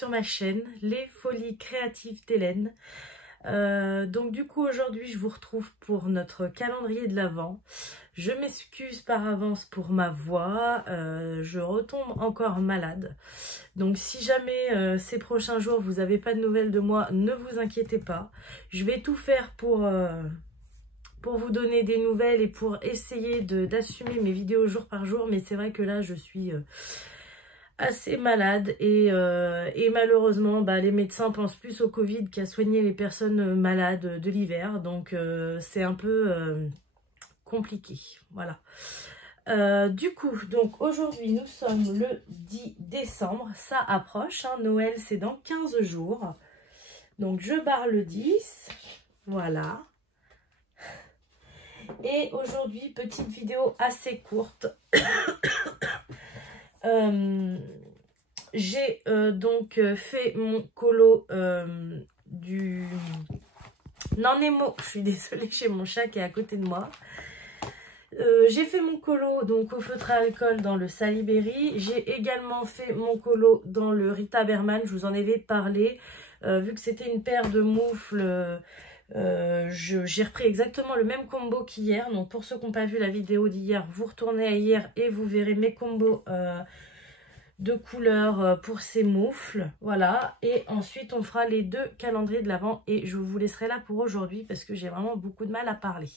sur ma chaîne, les Folies Créatives d'Hélène. Donc du coup aujourd'hui je vous retrouve pour notre calendrier de l'Avent. Je m'excuse par avance pour ma voix, je retombe encore malade. Donc si jamais ces prochains jours vous n'avez pas de nouvelles de moi, ne vous inquiétez pas. Je vais tout faire pour vous donner des nouvelles et pour essayer d'assumer mes vidéos jour par jour. Mais c'est vrai que là je suis assez malade et malheureusement les médecins pensent plus au Covid qu'à soigner les personnes malades de l'hiver, donc c'est un peu compliqué, voilà. Du coup, donc aujourd'hui nous sommes le 10 décembre, ça approche, hein, Noël c'est dans 15 jours, donc je barre le 10, voilà. Et aujourd'hui, petite vidéo assez courte. J'ai donc fait mon colo du Nanaimo. Je suis désolée, j'ai mon chat qui est à côté de moi. J'ai fait mon colo donc au feutre à alcool dans le Salisbury. J'ai également fait mon colo dans le Rita Berman. Je vous en avais parlé. Vu que c'était une paire de moufles, j'ai repris exactement le même combo qu'hier. Donc pour ceux qui n'ont pas vu la vidéo d'hier, vous retournez à hier et vous verrez mes combos de couleurs pour ces moufles. Voilà. Et ensuite on fera les deux calendriers de l'Avent. Et je vous laisserai là pour aujourd'hui parce que j'ai vraiment beaucoup de mal à parler.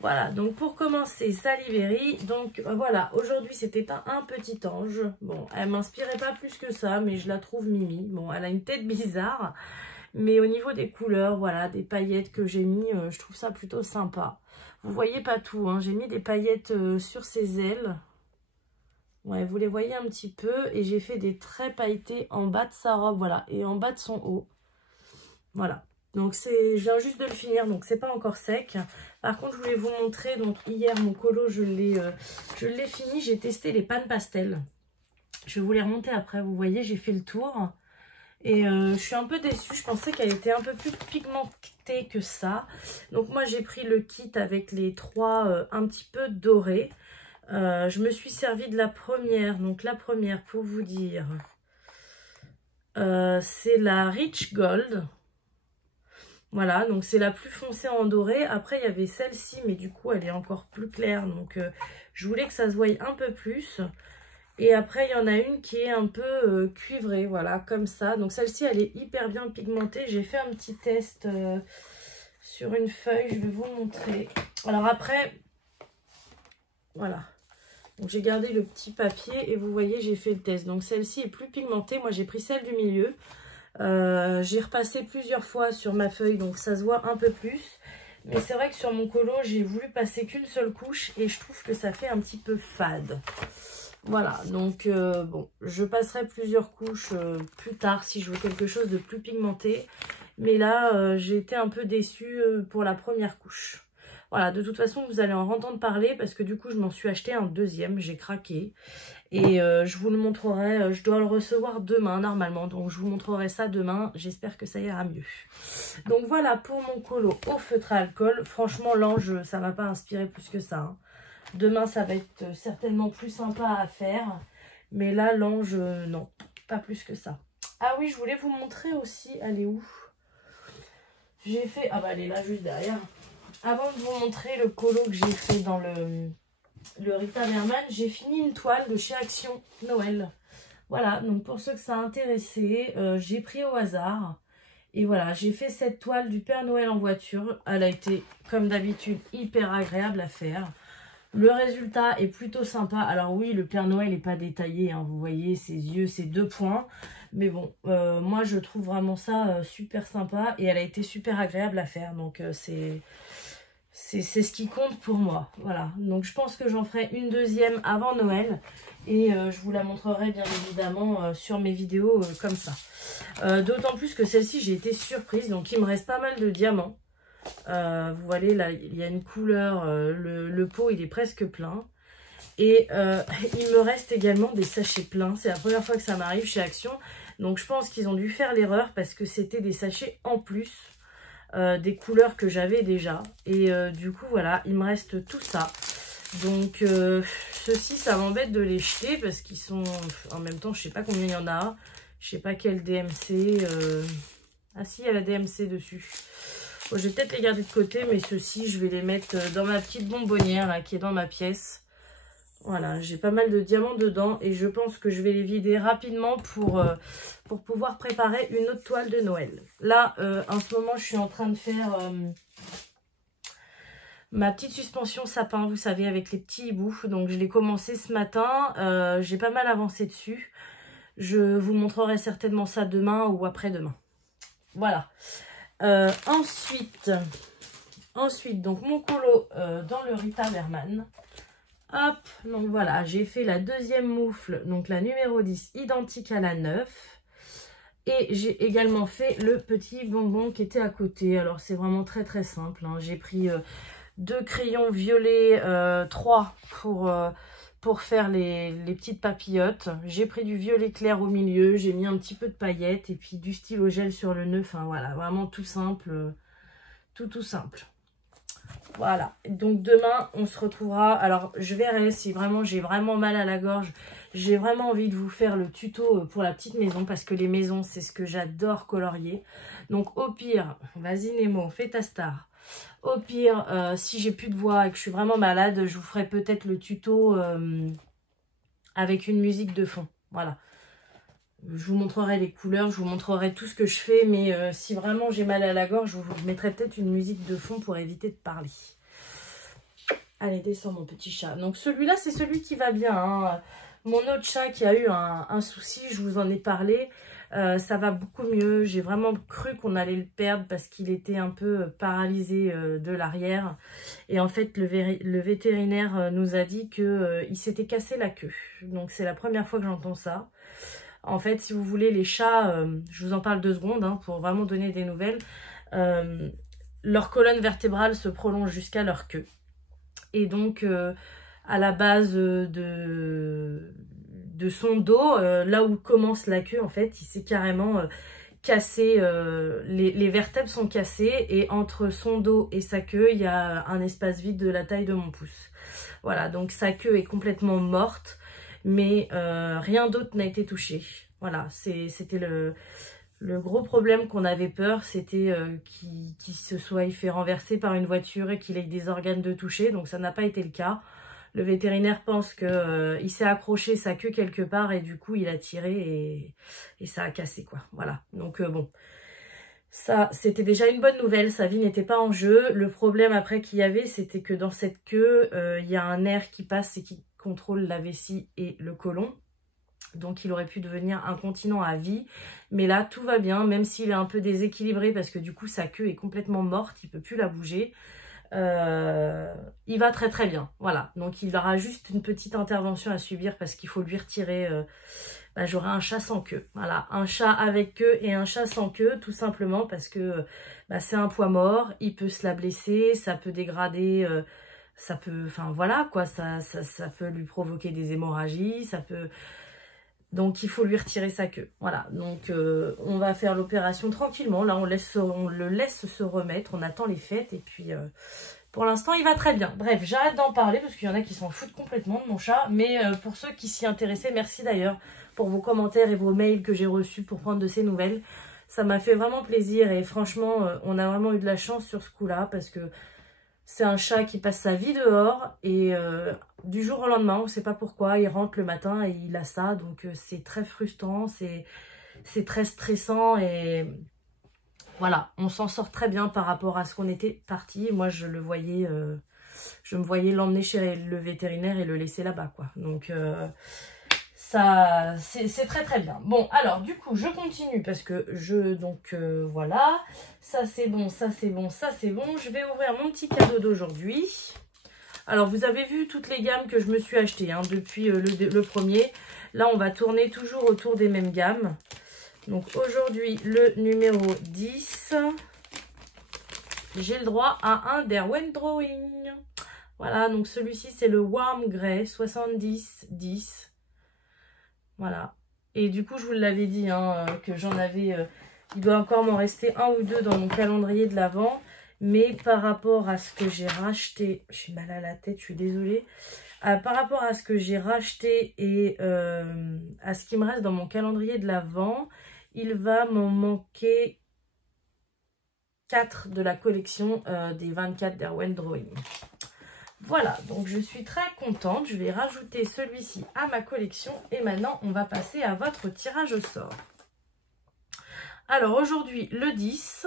Voilà, donc pour commencer, Salisbury. Donc voilà, aujourd'hui c'était un petit ange. Bon, elle m'inspirait pas plus que ça, mais je la trouve mimi. Bon, elle a une tête bizarre, mais au niveau des couleurs, voilà, des paillettes que j'ai mis, je trouve ça plutôt sympa. Vous voyez pas tout, hein, j'ai mis des paillettes sur ses ailes. Ouais, vous les voyez un petit peu. Et j'ai fait des traits pailletés en bas de sa robe, voilà, et en bas de son haut. Voilà. Donc je viens juste de le finir, donc c'est pas encore sec. Par contre, je voulais vous montrer, donc hier mon colo, je l'ai fini. J'ai testé les pannes pastel. Je vais vous les remonter après, vous voyez, j'ai fait le tour. Et je suis un peu déçue, je pensais qu'elle était un peu plus pigmentée que ça. Donc moi j'ai pris le kit avec les trois un petit peu dorés. Je me suis servi de la première, donc la première pour vous dire, c'est la Rich Gold. Voilà, donc c'est la plus foncée en doré. Après, il y avait celle-ci, mais du coup, elle est encore plus claire. Donc, je voulais que ça se voie un peu plus. Et après, il y en a une qui est un peu cuivrée, voilà, comme ça. Donc, celle-ci, elle est hyper bien pigmentée. J'ai fait un petit test sur une feuille. Je vais vous montrer. Alors après, voilà. Donc, j'ai gardé le petit papier et vous voyez, j'ai fait le test. Donc, celle-ci est plus pigmentée. Moi, j'ai pris celle du milieu. J'ai repassé plusieurs fois sur ma feuille, donc ça se voit un peu plus. Mais c'est vrai que sur mon colo, j'ai voulu passer qu'une seule couche et je trouve que ça fait un petit peu fade. Voilà, donc bon, je passerai plusieurs couches plus tard si je veux quelque chose de plus pigmenté. Mais là, j'ai été un peu déçue pour la première couche. Voilà, de toute façon, vous allez en entendre parler parce que du coup, je m'en suis acheté un deuxième, j'ai craqué. Et je vous le montrerai, je dois le recevoir demain normalement, donc je vous montrerai ça demain, j'espère que ça ira mieux. Donc voilà pour mon colo au feutre à alcool. Franchement l'ange, ça m'a pas inspiré plus que ça, hein. Demain ça va être certainement plus sympa à faire, mais là l'ange, non, pas plus que ça. Ah oui, je voulais vous montrer aussi, elle est où? J'ai fait, ah bah elle est là juste derrière. Avant de vous montrer le colo que j'ai fait dans le Rita Berman, j'ai fini une toile de chez Action Noël. Voilà, donc pour ceux que ça a intéressé, j'ai pris au hasard. Et voilà, j'ai fait cette toile du Père Noël en voiture. Elle a été, comme d'habitude, hyper agréable à faire. Le résultat est plutôt sympa. Alors oui, le Père Noël n'est pas détaillé, hein, vous voyez, ses yeux, ses deux points. Mais bon, moi je trouve vraiment ça super sympa. Et elle a été super agréable à faire, donc c'est ce qui compte pour moi. Voilà, donc je pense que j'en ferai une deuxième avant Noël et je vous la montrerai bien évidemment sur mes vidéos comme ça. D'autant plus que celle-ci, j'ai été surprise, donc il me reste pas mal de diamants. Vous voyez là, il y a une couleur, le pot il est presque plein. Et il me reste également des sachets pleins. C'est la première fois que ça m'arrive chez Action, donc je pense qu'ils ont dû faire l'erreur parce que c'était des sachets en plus. Des couleurs que j'avais déjà et du coup voilà, il me reste tout ça, donc ceux-ci ça m'embête de les jeter parce qu'ils sont en même temps, je sais pas combien il y en a, Je sais pas quel DMC. Ah si, il y a la DMC dessus. Bon, je vais peut-être les garder de côté, mais ceux-ci, je vais les mettre dans ma petite bonbonnière là, qui est dans ma pièce. Voilà, j'ai pas mal de diamants dedans et je pense que je vais les vider rapidement pour pouvoir préparer une autre toile de Noël. Là, en ce moment, je suis en train de faire ma petite suspension sapin, vous savez, avec les petits hiboux. Donc, je l'ai commencé ce matin. J'ai pas mal avancé dessus. Je vous montrerai certainement ça demain ou après-demain. Voilà. Ensuite, donc mon colo dans le Rita Berman. Hop, donc voilà, j'ai fait la deuxième moufle, donc la numéro 10, identique à la 9. Et j'ai également fait le petit bonbon qui était à côté. Alors, c'est vraiment très très simple, hein. J'ai pris 2 crayons violets, 3 pour faire les petites papillotes. J'ai pris du violet clair au milieu, j'ai mis un petit peu de paillettes et puis du stylo gel sur le nœud. Enfin voilà, vraiment tout simple, tout simple. Voilà, donc demain on se retrouvera. Alors je verrai si vraiment j'ai vraiment mal à la gorge. J'ai vraiment envie de vous faire le tuto pour la petite maison parce que les maisons c'est ce que j'adore colorier. Donc au pire, vas-y Nemo, fais ta star. Au pire, si j'ai plus de voix et que je suis vraiment malade, je vous ferai peut-être le tuto avec une musique de fond. Voilà. Je vous montrerai les couleurs, je vous montrerai tout ce que je fais. Mais si vraiment j'ai mal à la gorge, je vous mettrai peut-être une musique de fond pour éviter de parler. Allez, descends mon petit chat. Donc celui-là, c'est celui qui va bien, hein. Mon autre chat qui a eu un souci, je vous en ai parlé. Ça va beaucoup mieux. J'ai vraiment cru qu'on allait le perdre parce qu'il était un peu paralysé de l'arrière. Et en fait, le vétérinaire nous a dit qu'il s'était cassé la queue. Donc c'est la première fois que j'entends ça. En fait, si vous voulez, les chats, je vous en parle 2 secondes hein, pour vraiment donner des nouvelles. Leur colonne vertébrale se prolonge jusqu'à leur queue. Et donc, à la base de son dos, là où commence la queue, en fait, il s'est carrément cassé. Les vertèbres sont cassées et entre son dos et sa queue, il y a un espace vide de la taille de mon pouce. Voilà, donc sa queue est complètement morte. Mais rien d'autre n'a été touché. Voilà, c'était le gros problème qu'on avait peur, c'était qu'il se soit fait renverser par une voiture et qu'il ait des organes de toucher. Donc ça n'a pas été le cas. Le vétérinaire pense qu'il s'est accroché sa queue quelque part et du coup il a tiré et ça a cassé quoi. Voilà, donc bon. Ça, c'était déjà une bonne nouvelle, sa vie n'était pas en jeu. Le problème après qu'il y avait, c'était que dans cette queue, il y a un nerf qui passe et qui contrôle la vessie et le côlon. Donc il aurait pu devenir incontinent à vie. Mais là, tout va bien, même s'il est un peu déséquilibré parce que du coup, sa queue est complètement morte, il ne peut plus la bouger. Il va très très bien, voilà. Donc il aura juste une petite intervention à subir parce qu'il faut lui retirer... j'aurai un chat sans queue. Voilà, un chat avec queue et un chat sans queue, tout simplement parce que c'est un poids mort, il peut se la blesser, ça peut dégrader, ça peut, enfin voilà quoi, ça peut lui provoquer des hémorragies, ça peut... Donc il faut lui retirer sa queue. Voilà, donc on va faire l'opération tranquillement. Là on le laisse se remettre, on attend les fêtes et puis... pour l'instant, il va très bien. Bref, j'arrête d'en parler parce qu'il y en a qui s'en foutent complètement de mon chat. Mais pour ceux qui s'y intéressaient, merci d'ailleurs pour vos commentaires et vos mails que j'ai reçus pour prendre de ces nouvelles. Ça m'a fait vraiment plaisir et franchement, on a vraiment eu de la chance sur ce coup-là parce que c'est un chat qui passe sa vie dehors et du jour au lendemain, on ne sait pas pourquoi, il rentre le matin et il a ça. Donc c'est très frustrant, c'est très stressant et... Voilà, on s'en sort très bien par rapport à ce qu'on était parti. Moi, je me voyais l'emmener chez le vétérinaire et le laisser là-bas, quoi. Donc, ça, c'est très très bien. Bon, alors, du coup, je continue parce que voilà. Ça, c'est bon, ça, c'est bon, ça, c'est bon. Je vais ouvrir mon petit cadeau d'aujourd'hui. Alors, vous avez vu toutes les gammes que je me suis achetées hein, depuis le premier. Là, on va tourner toujours autour des mêmes gammes. Donc aujourd'hui, le numéro 10, j'ai le droit à un Derwent Drawing. Voilà, donc celui-ci, c'est le Warm Grey 70-10. Voilà. Et du coup, je vous l'avais dit, hein, que j'en avais... il doit encore m'en rester un ou deux dans mon calendrier de l'Avent. Mais par rapport à ce que j'ai racheté, j'ai mal à la tête, je suis désolée. Par rapport à ce que j'ai racheté et à ce qui me reste dans mon calendrier de l'Avent, il va m'en manquer 4 de la collection des 24 d'Erwan Drawing. Voilà, donc je suis très contente. Je vais rajouter celui-ci à ma collection. Et maintenant, on va passer à votre tirage au sort. Alors aujourd'hui, le 10,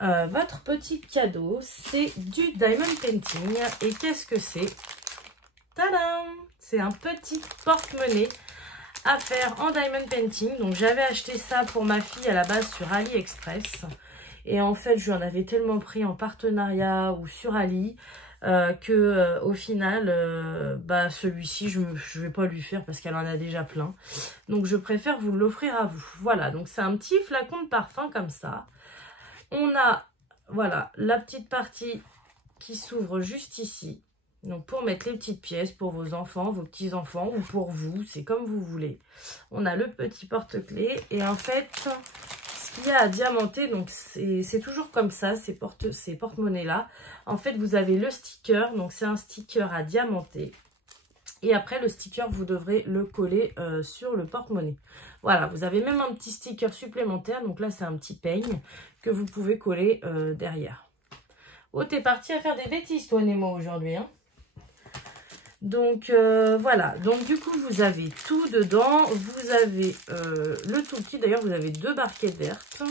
votre petit cadeau, c'est du Diamond Painting. Et qu'est-ce que c'est? Tadam! C'est un petit porte-monnaie à faire en Diamond Painting. Donc j'avais acheté ça pour ma fille à la base sur AliExpress. Et en fait, je lui en avais tellement pris en partenariat ou sur Ali au final, celui-ci, je ne vais pas lui faire parce qu'elle en a déjà plein. Donc, je préfère vous l'offrir à vous. Voilà, donc c'est un petit flacon de parfum comme ça. On a, voilà, la petite partie qui s'ouvre juste ici. Donc, pour mettre les petites pièces pour vos enfants, vos petits-enfants ou pour vous, c'est comme vous voulez. On a le petit porte-clés et en fait... Il y a à diamanter, donc c'est toujours comme ça, ces porte-monnaies là. En fait, vous avez le sticker, donc c'est un sticker à diamanter. Et après, le sticker, vous devrez le coller sur le porte-monnaie. Voilà, vous avez même un petit sticker supplémentaire. Donc là, c'est un petit peigne que vous pouvez coller derrière. Oh, t'es parti à faire des bêtises, toi, Nemo, aujourd'hui, hein. Donc voilà, donc du coup vous avez tout dedans, vous avez le tout petit, d'ailleurs vous avez 2 barquettes vertes,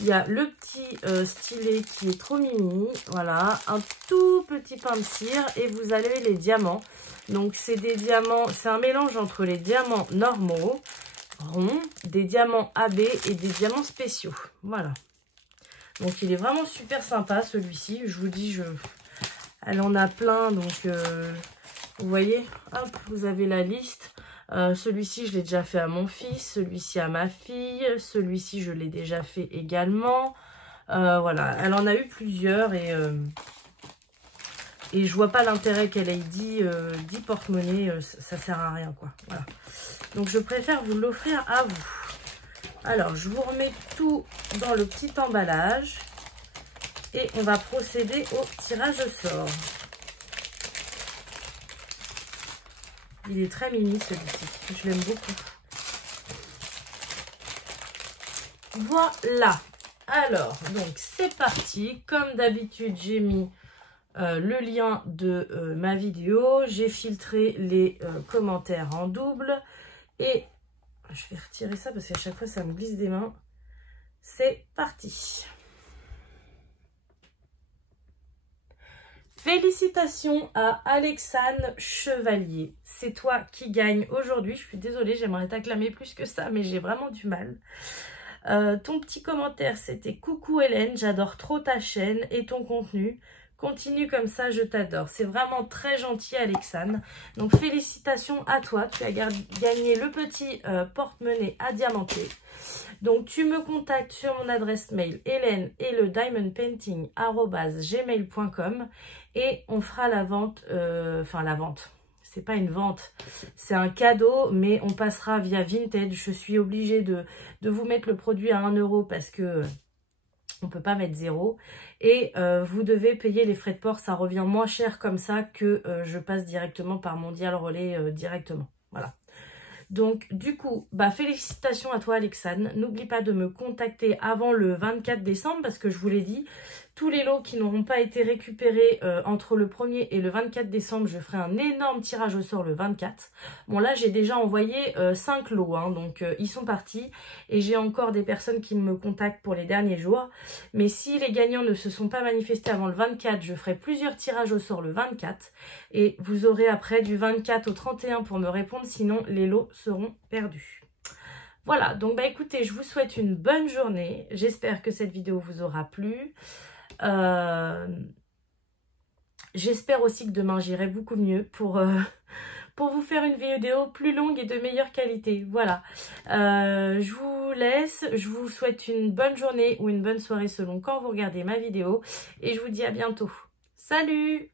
il y a le petit stylet qui est trop mini, voilà, un tout petit pain de cire et vous avez les diamants. Donc c'est des diamants, c'est un mélange entre les diamants normaux, ronds, des diamants AB et des diamants spéciaux, voilà. Donc il est vraiment super sympa celui-ci, je vous dis, elle en a plein donc... Vous voyez, hop, vous avez la liste. Celui-ci, je l'ai déjà fait à mon fils. Celui-ci à ma fille. Celui-ci, je l'ai déjà fait également. Voilà, elle en a eu plusieurs. Et je vois pas l'intérêt qu'elle ait dit 10 porte-monnaie. Ça sert à rien, quoi. Voilà. Donc, je préfère vous l'offrir à vous. Alors, je vous remets tout dans le petit emballage. Et on va procéder au tirage au sort. Il est très mimi celui-ci, je l'aime beaucoup. Voilà, alors donc c'est parti. Comme d'habitude, j'ai mis le lien de ma vidéo. J'ai filtré les commentaires en double. Et je vais retirer ça parce qu'à chaque fois ça me glisse des mains. C'est parti. Félicitations à Alexane Chevalier. C'est toi qui gagne aujourd'hui. Je suis désolée, j'aimerais t'acclamer plus que ça, mais j'ai vraiment du mal. Ton petit commentaire, c'était « Coucou Hélène, j'adore trop ta chaîne et ton contenu. Continue comme ça, je t'adore. » C'est vraiment très gentil, Alexane. Donc, félicitations à toi. Tu as gagné le petit porte-monnaie à diamanter. Donc, tu me contactes sur mon adresse mail hélène et le diamondpainting@gmail.com et on fera la vente, la vente. C'est pas une vente, c'est un cadeau, mais on passera via Vinted. Je suis obligée de vous mettre le produit à 1 € parce que on peut pas mettre 0. Et vous devez payer les frais de port, ça revient moins cher comme ça que je passe directement par Mondial Relais directement. Voilà. Donc, du coup, félicitations à toi, Alexane. N'oublie pas de me contacter avant le 24 décembre parce que je vous l'ai dit, tous les lots qui n'auront pas été récupérés entre le 1er et le 24 décembre, je ferai un énorme tirage au sort le 24. Bon, là, j'ai déjà envoyé 5 lots, hein, donc ils sont partis. Et j'ai encore des personnes qui me contactent pour les derniers jours. Mais si les gagnants ne se sont pas manifestés avant le 24, je ferai plusieurs tirages au sort le 24. Et vous aurez après du 24 au 31 pour me répondre, sinon les lots seront perdus. Voilà, donc écoutez, je vous souhaite une bonne journée. J'espère que cette vidéo vous aura plu. J'espère aussi que demain j'irai beaucoup mieux pour vous faire une vidéo plus longue et de meilleure qualité. Voilà, je vous laisse, je vous souhaite une bonne journée ou une bonne soirée selon quand vous regardez ma vidéo et je vous dis à bientôt. Salut!